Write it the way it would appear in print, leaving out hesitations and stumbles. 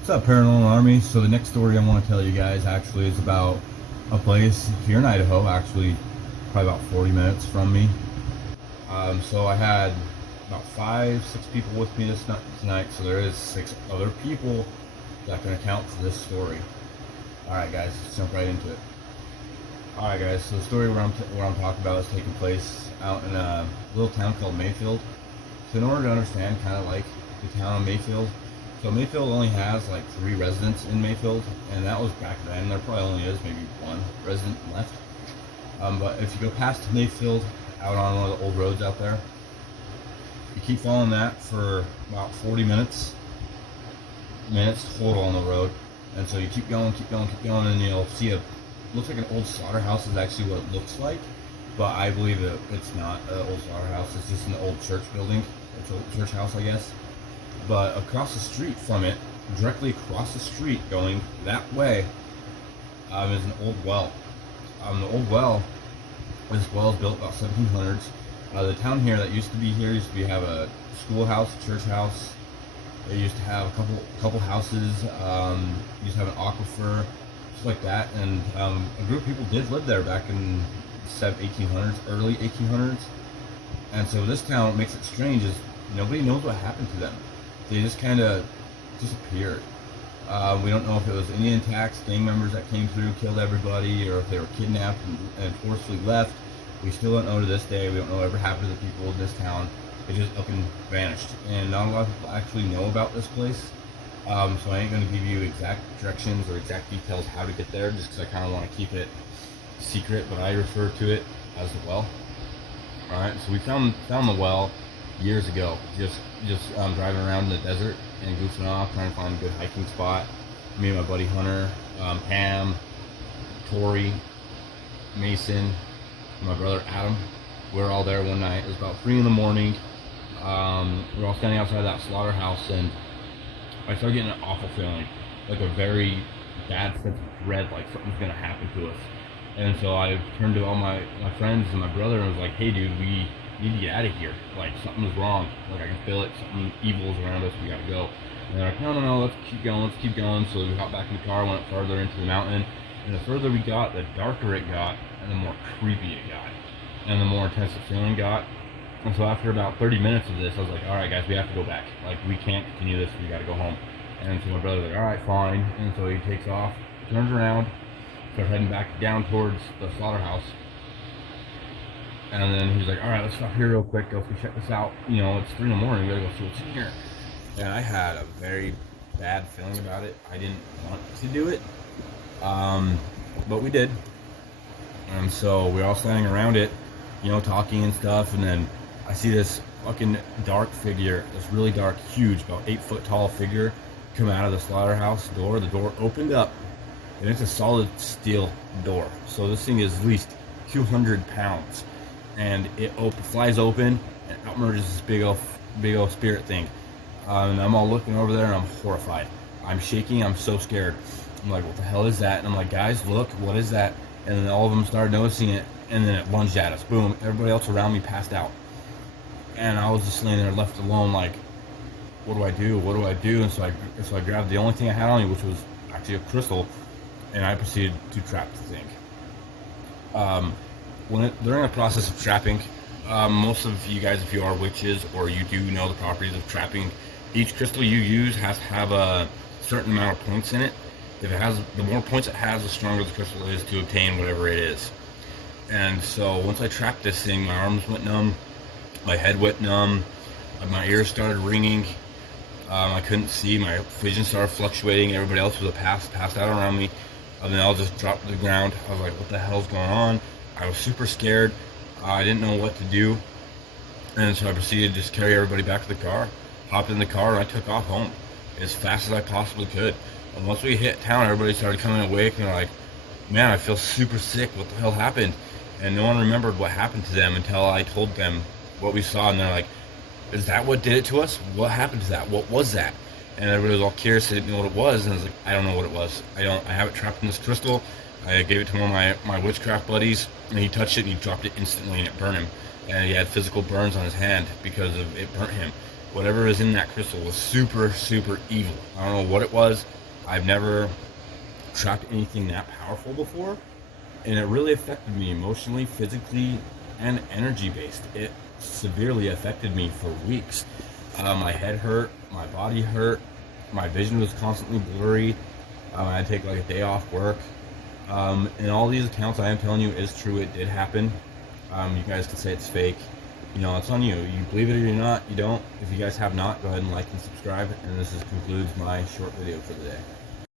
What's up, Paranormal Army? So the next story I want to tell you guys actually is about a place here in Idaho, actually probably about 40 minutes from me. So I had about 5, 6 people with me tonight, so there is 6 other people that can account for this story. Alright guys, let's jump right into it. Alright guys, so the story where I'm talking about is taking place out in a little town called Mayfield. So in order to understand kind of like the town of Mayfield, so Mayfield only has like 3 residents in Mayfield, and that was back then. There probably only is maybe 1 resident left. But if you go past Mayfield out on one of the old roads out there, you keep following that for about 40 minutes total on the road. And so you keep going, and you'll see looks like an old slaughterhouse is actually what it looks like. But I believe that it's not an old slaughterhouse, it's just an old church building, it's an church house, I guess. But across the street from it, directly across the street going that way, is an old well. The old well, this well is built about 1700s. The town here that used to have a schoolhouse, a church house. They used to have a couple houses. Used to have an aquifer, stuff like that. And a group of people did live there back in 1800s, early 1800s. And so this town, what makes it strange is nobody knows what happened to them. They just kind of disappeared. We don't know if it was Indian attacks, gang members that came through, killed everybody, or if they were kidnapped and forcefully left. We still don't know to this day. We don't know what ever happened to the people in this town. They just up and vanished. And not a lot of people actually know about this place. So I ain't going to give you exact directions or exact details how to get there, just because I kind of want to keep it secret, but I refer to it as the well. Alright, so we found the well years ago, just driving around in the desert and goofing off, trying to find a good hiking spot. Me and my buddy Hunter, Pam, Tori, Mason, and my brother Adam, we were all there one night. It was about 3 in the morning. We were all standing outside that slaughterhouse, and I started getting an awful feeling, like a very bad sense of dread, like something's gonna happen to us. And so I turned to all my friends and my brother and was like, hey dude, we need to get out of here. Like something's wrong. Like I can feel it. Something evil is around us. We gotta go. And they're like, no, let's keep going. So we hopped back in the car, went farther into the mountain. And the further we got, the darker it got, and the more creepy it got, and the more intense the feeling got. And so after about 30 minutes of this, I was like, all right guys, we have to go back. Like we can't continue this. We gotta go home. And so my brother's like, all right, fine. And so he takes off, turns around, starts heading back down towards the slaughterhouse. And then he's like, all right, let's stop here real quick. Go check this out. It's 3 in the morning. We gotta go see what's in here. And I had a very bad feeling about it. I didn't want to do it. But we did. And so we're all standing around it, talking and stuff. And then I see this fucking dark figure, this really dark, huge, about 8-foot tall figure come out of the slaughterhouse door. The door opened up, and it's a solid steel door. So this thing is at least 200 pounds. And it flies open and out emerges this big old spirit thing. And I'm all looking over there and I'm horrified. I'm shaking. I'm so scared. I'm like, what the hell is that? And I'm like, guys, look, what is that? And then all of them started noticing it, and then it lunged at us. Boom. Everybody else around me passed out. And I was just laying there left alone, like, what do I do? And so I grabbed the only thing I had on me, which was actually a crystal, and I proceeded to trap the thing. During the process of trapping, most of you guys, if you are witches or you do know the properties of trapping, each crystal you use has to have a certain amount of points in it. The more points it has, the stronger the crystal is to obtain whatever it is. And so once I trapped this thing, my arms went numb, my head went numb, my ears started ringing, I couldn't see, my vision started fluctuating, everybody else was passed out around me, and then I'll just drop to the ground. I was like, what the hell's going on? I was super scared. I didn't know what to do. And so I proceeded to just carry everybody back to the car, hopped in the car, and I took off home as fast as I possibly could. And once we hit town, everybody started coming awake, and they're like, man, I feel super sick. What the hell happened? And no one remembered what happened to them until I told them what we saw. And they're like, is that what did it to us? What happened to that? What was that? And everybody was all curious. They didn't know what it was. And I was like, I don't know what it was. I have it trapped in this crystal. I gave it to one of my witchcraft buddies, and he touched it and he dropped it instantly, and it burned him. And he had physical burns on his hand because of it burnt him. whatever is in that crystal was super, super evil. I don't know what it was. I've never tracked anything that powerful before, and it really affected me emotionally, physically, and energy based. It severely affected me for weeks. My head hurt, my body hurt, my vision was constantly blurry. I had to take like a day off work. And all these accounts I am telling you is true. It did happen. You guys can say it's fake. You know, it's on you. You believe it or you're not. You don't. If you guys have not, go ahead and like and subscribe. And this concludes my short video for the day.